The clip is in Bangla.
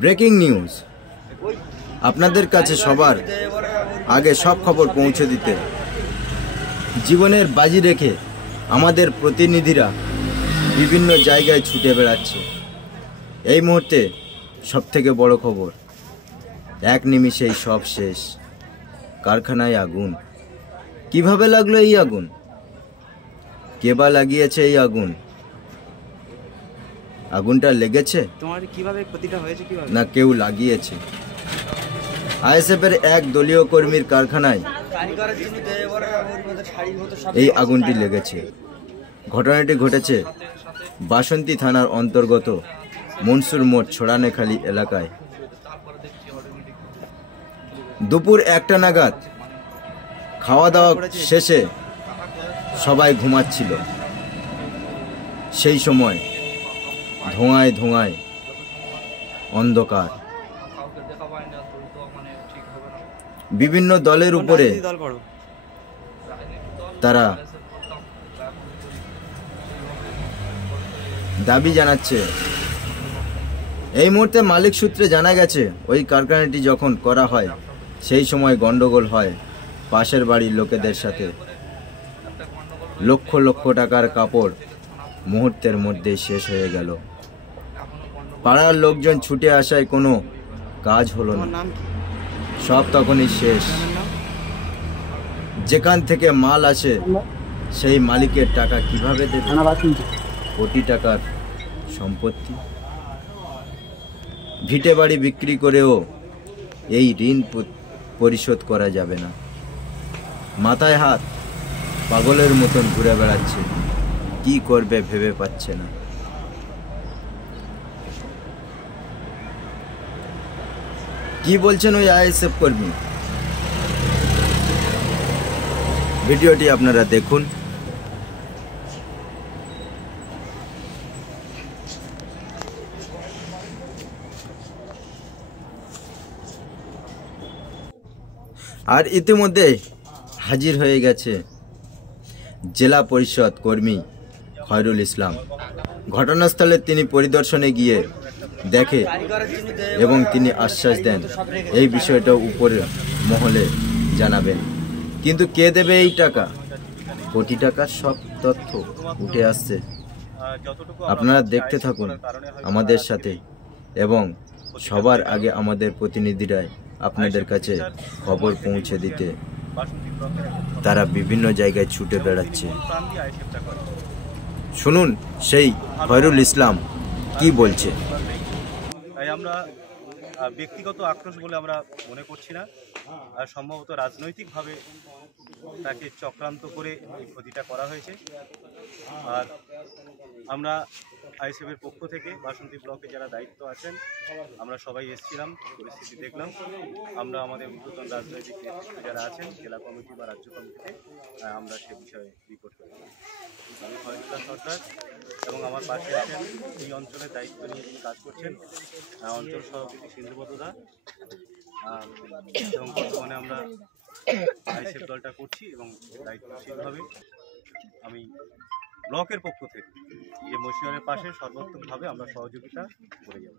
ব্রেকিং নিউজ, আপনাদের কাছে সবার আগে সব খবর পৌঁছে দিতে জীবনের বাজি রেখে আমাদের প্রতিনিধিরা বিভিন্ন জায়গায় ছুটে বেড়াচ্ছে। এই মুহূর্তে সবথেকে বড় খবর, এক নিমিষেই সব শেষ। কারখানায় আগুন। কিভাবে লাগলো এই আগুন? কে বা লাগিয়েছে এই আগুন? আগুনটা লেগেছে না কেউ লাগিয়েছে? আইএসএফ এর এক দলীয় কর্মীর কারখানায় এই আগুনটি লেগেছে। ঘটনাটি ঘটেছে বাসন্তী থানার অন্তর্গত মনসুর মোড় ছড়ানেখালি এলাকায়। দুপুর 1টা নাগাদ খাওয়া দাওয়া শেষে সবাই ঘুমাচ্ছিল। সেই সময় ধোঁয়ায় ধোঁয়ায় অন্ধকার। বিভিন্ন দলের উপরে তারা দাবি জানাচ্ছে। এই মুহূর্তে মালিক সূত্রে জানা গেছে, ওই কারখানাটি যখন করা হয় সেই সময় গন্ডগোল হয় পাশের বাড়ির লোকেদের সাথে। লক্ষ লক্ষ টাকার কাপড় মুহূর্তের মধ্যেই শেষ হয়ে গেল। পাড়ার লোকজন ছুটে আসায় কোনো কাজ হলো না, সব তখনই শেষ। যেখান থেকে মাল আসে সেই মালিকের টাকা কিভাবে দেবে? কোটি টাকার সম্পত্তি। ভিটে বাড়ি বিক্রি করেও এই ঋণ পরিশোধ করা যাবে না। মাথায় হাত, পাগলের মতন ঘুরে বেড়াচ্ছে, কি করবে ভেবে পাচ্ছে না। কি বলছেন ওই আইএসএফ কর্মী? ভিডিওটি আপনারা দেখুন। আর ইতিমধ্যে হাজির হয়ে গেছে জেলা পরিষদ কর্মী খয়রুল ইসলাম। ঘটনাস্থলে তিনি পরিদর্শনে গিয়ে দেখে এবং তিনি আশ্বাস দেন এই বিষয়টা উপরে মহলে জানাবেন। কিন্তু কে দেবে এই টাকা? কোটি টাকার সব তথ্য উঠে আসছে। আপনারা দেখতে থাকুন আমাদের সাথে, এবং সবার আগে আমাদের প্রতিনিধিরাই আপনাদের কাছে খবর পৌঁছে দিতে তারা বিভিন্ন জায়গায় ছুটে বেড়াচ্ছে। শুনুন সেই খয়রুল ইসলাম কি বলছে। তাই আমরা ব্যক্তিগত আক্রোশ বলে আমরা মনে করছি না, আর সম্ভবত রাজনৈতিকভাবে তাকে চক্রান্ত করে এই ক্ষতিটা করা হয়েছে। আর আমরা আইএসএফের পক্ষ থেকে বাসন্তী ব্লকে যারা দায়িত্ব আছেন আমরা সবাই এসেছিলাম, পরিস্থিতি দেখলাম। আমরা আমাদের ঊর্ধ্বতন রাজনৈতিক নেতৃত্ব যারা আছেন জেলা কমিটি বা রাজ্য কমিটিতে আমরা সে বিষয়ে রিপোর্ট করলাম। আমি খয়রুল্লাহ সর্দার এবং আমার পাশে আছেন এই অঞ্চলের দায়িত্ব নিয়ে যিনি কাজ করছেন অঞ্চল সভাপতি সিন্ধুপদ দা, এবং বর্তমানে আমরা আইএসএফ দলটা করছি এবং দায়িত্বশীলভাবে আমি ব্লকের পক্ষ থেকে যে মশিউরের পাশে সর্বাত্মকভাবে আমরা সহযোগিতা করে যাব।